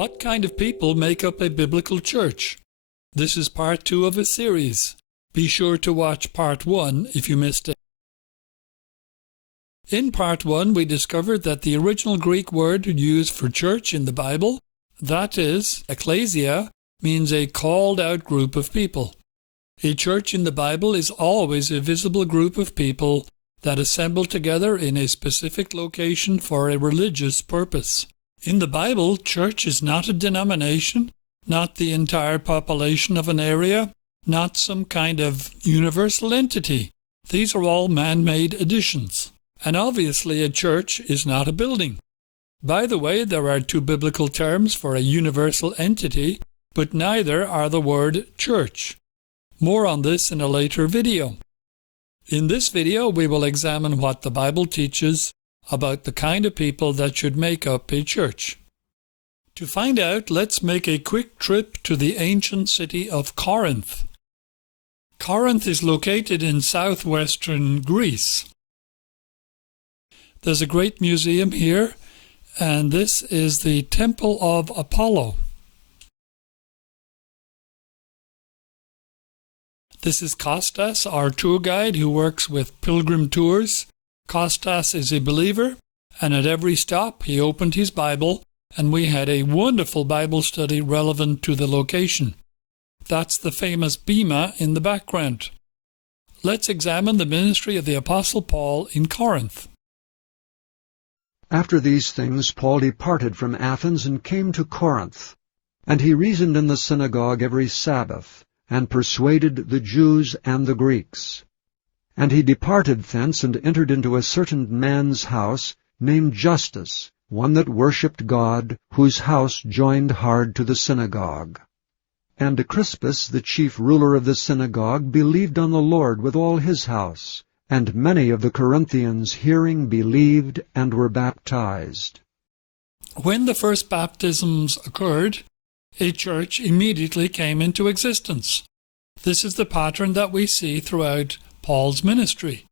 What kind of people make up a biblical church? This is part 2 of a series. Be sure to watch part 1 if you missed it. In part 1, we discovered that the original Greek word used for church in the Bible, that is, ecclesia, means a called-out group of people. A church in the Bible is always a visible group of people that assemble together in a specific location for a religious purpose. In the Bible, church is not a denomination, not the entire population of an area, not some kind of universal entity. These are all man-made additions. And obviously a church is not a building. By the way, there are 2 biblical terms for a universal entity, but neither are the word church. More on this in a later video. In this video, we will examine what the Bible teaches about the kind of people that should make up a church. To find out, let's make a quick trip to the ancient city of Corinth. Corinth is located in southwestern Greece. There's a great museum here, and this is the Temple of Apollo. This is Costas, our tour guide who works with Pilgrim Tours. Costas is a believer, and at every stop he opened his Bible, and we had a wonderful Bible study relevant to the location. That's the famous bema in the background. Let's examine the ministry of the Apostle Paul in Corinth. After these things Paul departed from Athens and came to Corinth. And he reasoned in the synagogue every Sabbath, and persuaded the Jews and the Greeks. And he departed thence and entered into a certain man's house, named Justus, one that worshipped God, whose house joined hard to the synagogue. And Crispus, the chief ruler of the synagogue, believed on the Lord with all his house. And many of the Corinthians, hearing, believed and were baptized. When the first baptisms occurred, a church immediately came into existence. This is the pattern that we see throughout Paul's ministry.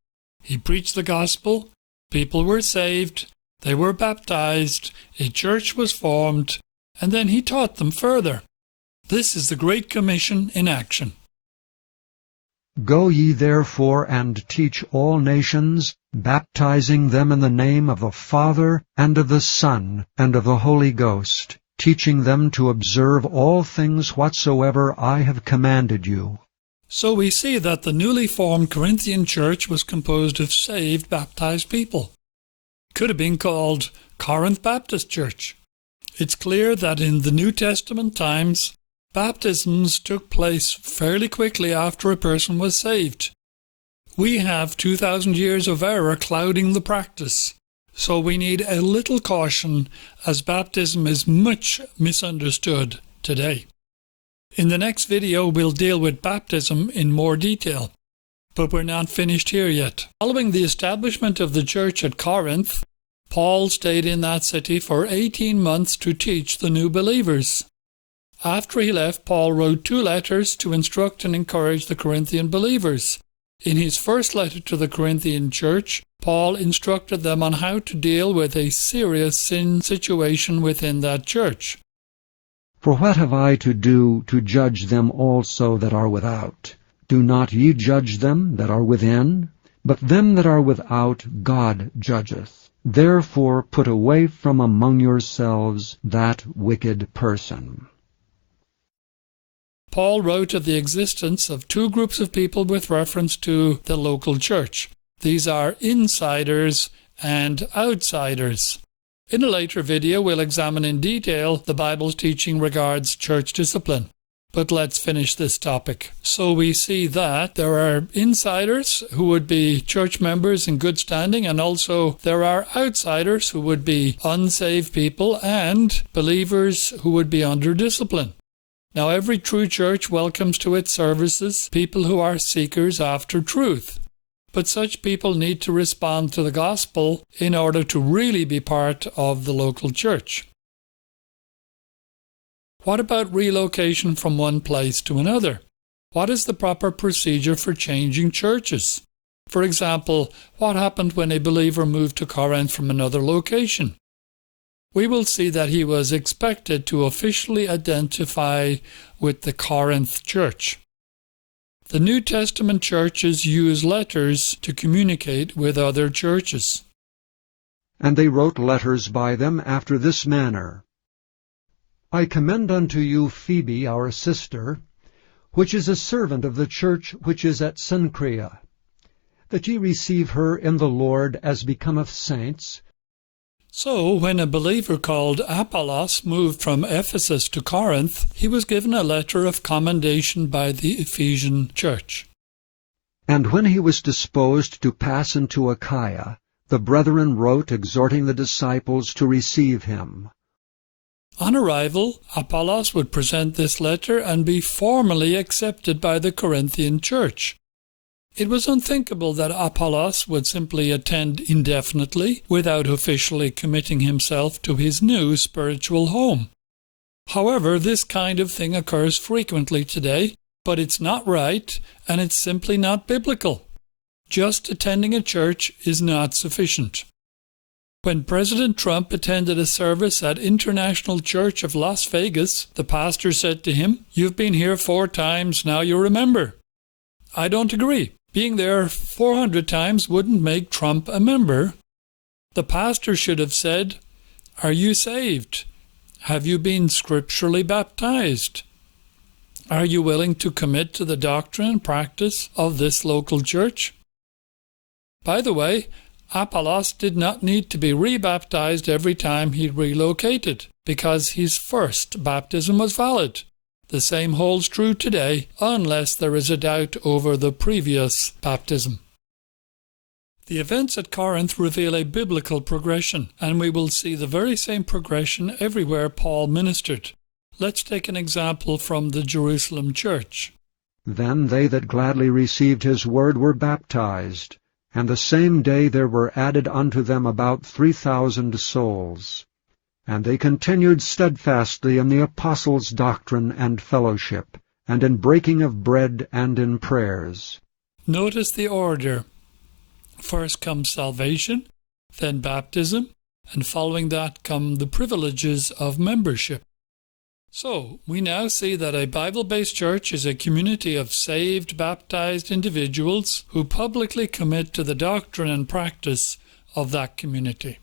He preached the gospel, people were saved, they were baptized, a church was formed, and then he taught them further. This is the Great Commission in action. Go ye therefore and teach all nations, baptizing them in the name of the Father, and of the Son, and of the Holy Ghost, teaching them to observe all things whatsoever I have commanded you. So we see that the newly formed Corinthian church was composed of saved, baptized people. It could have been called Corinth Baptist Church. It's clear that in the New Testament times, baptisms took place fairly quickly after a person was saved. We have 2,000 years of error clouding the practice, so we need a little caution as baptism is much misunderstood today. In the next video, we'll deal with baptism in more detail, but we're not finished here yet. Following the establishment of the church at Corinth, Paul stayed in that city for 18 months to teach the new believers. After he left, Paul wrote 2 letters to instruct and encourage the Corinthian believers. In his first letter to the Corinthian church, Paul instructed them on how to deal with a serious sin situation within that church. For what have I to do to judge them also that are without? Do not ye judge them that are within? But them that are without God judgeth. Therefore put away from among yourselves that wicked person. Paul wrote of the existence of 2 groups of people with reference to the local church. These are insiders and outsiders. In a later video, we'll examine in detail the Bible's teaching regards church discipline. But let's finish this topic. So we see that there are insiders who would be church members in good standing, and also there are outsiders who would be unsaved people and believers who would be under discipline. Now, every true church welcomes to its services people who are seekers after truth. But such people need to respond to the gospel in order to really be part of the local church. What about relocation from one place to another? What is the proper procedure for changing churches? For example, what happened when a believer moved to Corinth from another location? we will see that he was expected to officially identify with the Corinth church. The New Testament churches use letters to communicate with other churches. And they wrote letters by them after this manner. I commend unto you Phoebe, our sister, which is a servant of the church which is at Cenchrea, that ye receive her in the Lord as becometh saints. So, when a believer called Apollos moved from Ephesus to Corinth, he was given a letter of commendation by the Ephesian church. And when he was disposed to pass into Achaia, the brethren wrote, exhorting the disciples to receive him. On arrival, Apollos would present this letter and be formally accepted by the Corinthian church. It was unthinkable that Apollos would simply attend indefinitely without officially committing himself to his new spiritual home. However, this kind of thing occurs frequently today, but it's not right and it's simply not biblical. Just attending a church is not sufficient. When President Trump attended a service at International Church of Las Vegas, the pastor said to him, "You've been here 4 times, now you remember." I don't agree. Being there 400 times wouldn't make Trump a member. The pastor should have said, "Are you saved? Have you been scripturally baptized? Are you willing to commit to the doctrine and practice of this local church?" By the way, Apollos did not need to be rebaptized every time he relocated, because his first baptism was valid. The same holds true today, unless there is a doubt over the previous baptism. The events at Corinth reveal a biblical progression, and we will see the very same progression everywhere Paul ministered. Let's take an example from the Jerusalem church. Then they that gladly received his word were baptized, and the same day there were added unto them about 3,000 souls. And they continued steadfastly in the apostles' doctrine and fellowship, and in breaking of bread and in prayers. Notice the order. First comes salvation, then baptism, and following that come the privileges of membership. So, we now see that a Bible-based church is a community of saved, baptized individuals who publicly commit to the doctrine and practice of that community.